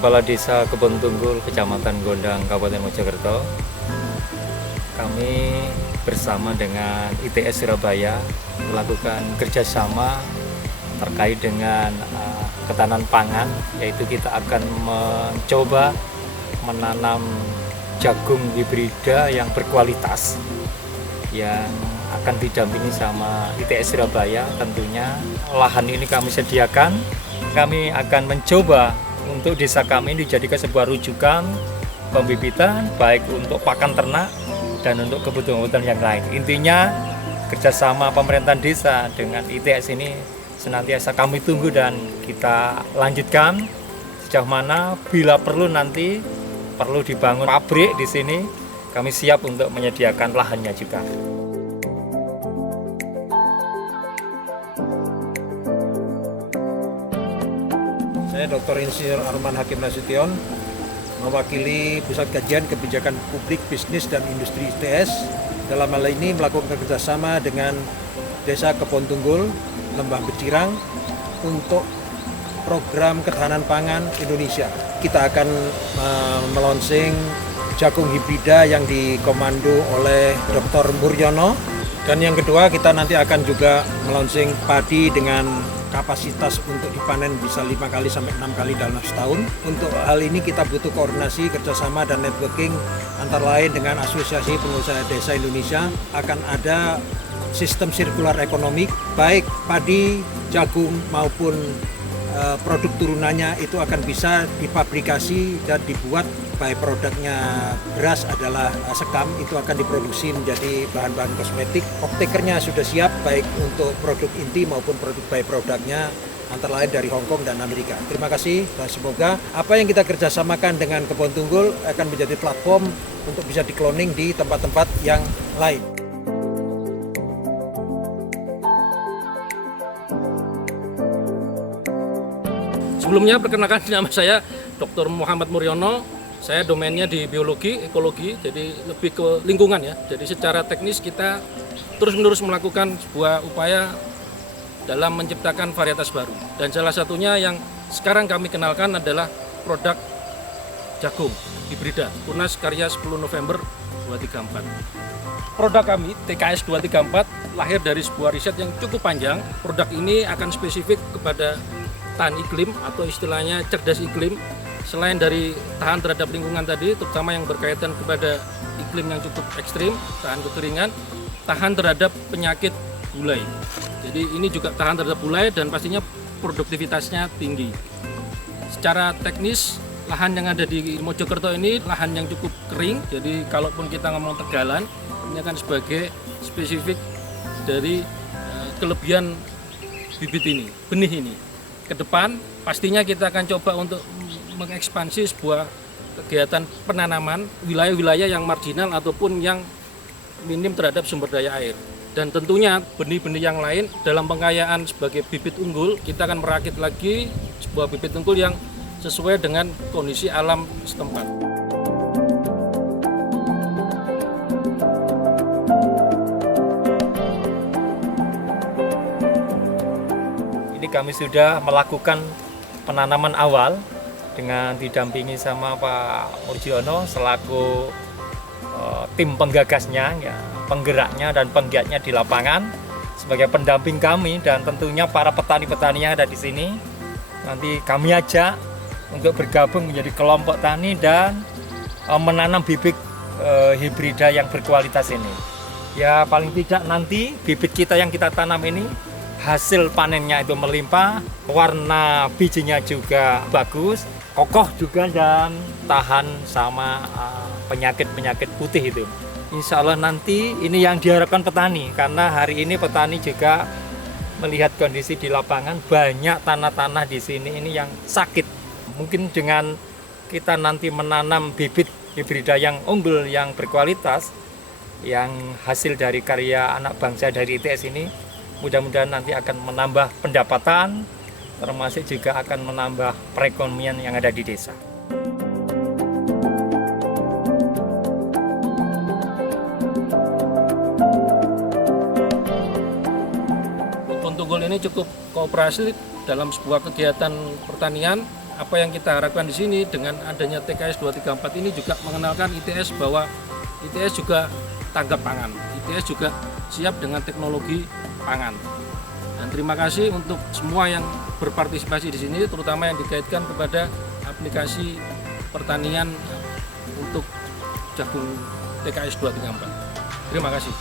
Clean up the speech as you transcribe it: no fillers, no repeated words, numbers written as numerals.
Kepala Desa Kebon Tunggul, Kecamatan Gondang, Kabupaten Mojokerto. Kami bersama dengan ITS Surabaya melakukan kerjasama terkait dengan ketahanan pangan, yaitu kita akan mencoba menanam jagung hibrida yang berkualitas yang akan didampingi sama ITS Surabaya. Tentunya lahan ini kami sediakan. Kami akan mencoba untuk desa kami dijadikan sebuah rujukan pembibitan baik untuk pakan ternak dan untuk kebutuhan yang lain. Intinya kerjasama pemerintahan desa dengan ITS ini senantiasa kami tunggu dan kita lanjutkan sejauh mana bila perlu nanti perlu dibangun pabrik di sini, kami siap untuk menyediakan lahannya juga. Saya Dr. Insinyur Arman Hakim Nasution, mewakili Pusat Kajian Kebijakan Publik, Bisnis, dan Industri ITS. Dalam hal ini melakukan kerjasama dengan Desa Kebon Tunggul, Lembah Becirang untuk program ketahanan pangan Indonesia. Kita akan melonsing jagung hibrida yang dikomando oleh Dr. Muryono. Dan yang kedua, kita nanti akan juga melonsing padi dengan kapasitas untuk dipanen bisa 5 kali sampai 6 kali dalam setahun. Untuk hal ini kita butuh koordinasi, kerjasama, dan networking antara lain dengan Asosiasi Pengusaha Desa Indonesia. Akan ada sistem sirkular ekonomi, baik padi, jagung maupun produk turunannya itu akan bisa difabrikasi dan dibuat. Baik produknya beras adalah sekam, itu akan diproduksi menjadi bahan-bahan kosmetik. Off-takernya sudah siap baik untuk produk inti maupun produk by-produknya antara lain dari Hong Kong dan Amerika. Terima kasih dan semoga apa yang kita kerjasamakan dengan Kebon Tunggul akan menjadi platform untuk bisa di-cloning di tempat-tempat yang lain. Sebelumnya perkenalkan nama saya Dr. Muhammad Muryono. Saya domainnya di biologi, ekologi, jadi lebih ke lingkungan ya. Jadi secara teknis kita terus-menerus melakukan sebuah upaya dalam menciptakan varietas baru. Dan salah satunya yang sekarang kami kenalkan adalah produk jagung hibrida, Tunas Karya 10 November 234. Produk kami, TKS 234, lahir dari sebuah riset yang cukup panjang. Produk ini akan spesifik kepada tahan iklim atau istilahnya cerdas iklim. Selain dari tahan terhadap lingkungan tadi, terutama yang berkaitan kepada iklim yang cukup ekstrim, tahan kekeringan, tahan terhadap penyakit gulai. Jadi ini juga tahan terhadap gulai dan pastinya produktivitasnya tinggi. Secara teknis, lahan yang ada di Mojokerto ini lahan yang cukup kering, jadi kalaupun kita ngomong Tegalan, ini akan sebagai spesifik dari kelebihan bibit ini, benih ini. Ke depan pastinya kita akan coba untuk mengekspansi sebuah kegiatan penanaman wilayah-wilayah yang marginal ataupun yang minim terhadap sumber daya air. Dan tentunya benih-benih yang lain dalam pengkayaan sebagai bibit unggul, kita akan merakit lagi sebuah bibit unggul yang sesuai dengan kondisi alam setempat. Ini kami sudah melakukan penanaman awal dengan didampingi sama Pak Muryono selaku tim penggagasnya, ya, penggeraknya dan penggiatnya di lapangan sebagai pendamping kami, dan tentunya para petani-petani yang ada di sini nanti kami ajak untuk bergabung menjadi kelompok tani dan menanam bibit hibrida yang berkualitas ini. Ya paling tidak nanti bibit kita yang kita tanam ini hasil panennya itu melimpah, warna bijinya juga bagus, kokoh juga dan tahan sama penyakit-penyakit putih itu. Insya Allah nanti ini yang diharapkan petani, karena hari ini petani juga melihat kondisi di lapangan banyak tanah-tanah di sini ini yang sakit. Mungkin dengan kita nanti menanam bibit hibrida yang unggul, yang berkualitas, yang hasil dari karya anak bangsa dari ITS ini, mudah-mudahan nanti akan menambah pendapatan, termasuk juga akan menambah perekonomian yang ada di desa. Kebon Tunggul ini cukup kooperatif dalam sebuah kegiatan pertanian apa yang kita harapkan di sini dengan adanya TKS 234 ini juga mengenalkan ITS bahwa ITS juga tanggap pangan, ITS juga siap dengan teknologi pangan. Dan terima kasih untuk semua yang berpartisipasi di sini, terutama yang dikaitkan kepada aplikasi pertanian untuk jagung TKS 234. Terima kasih.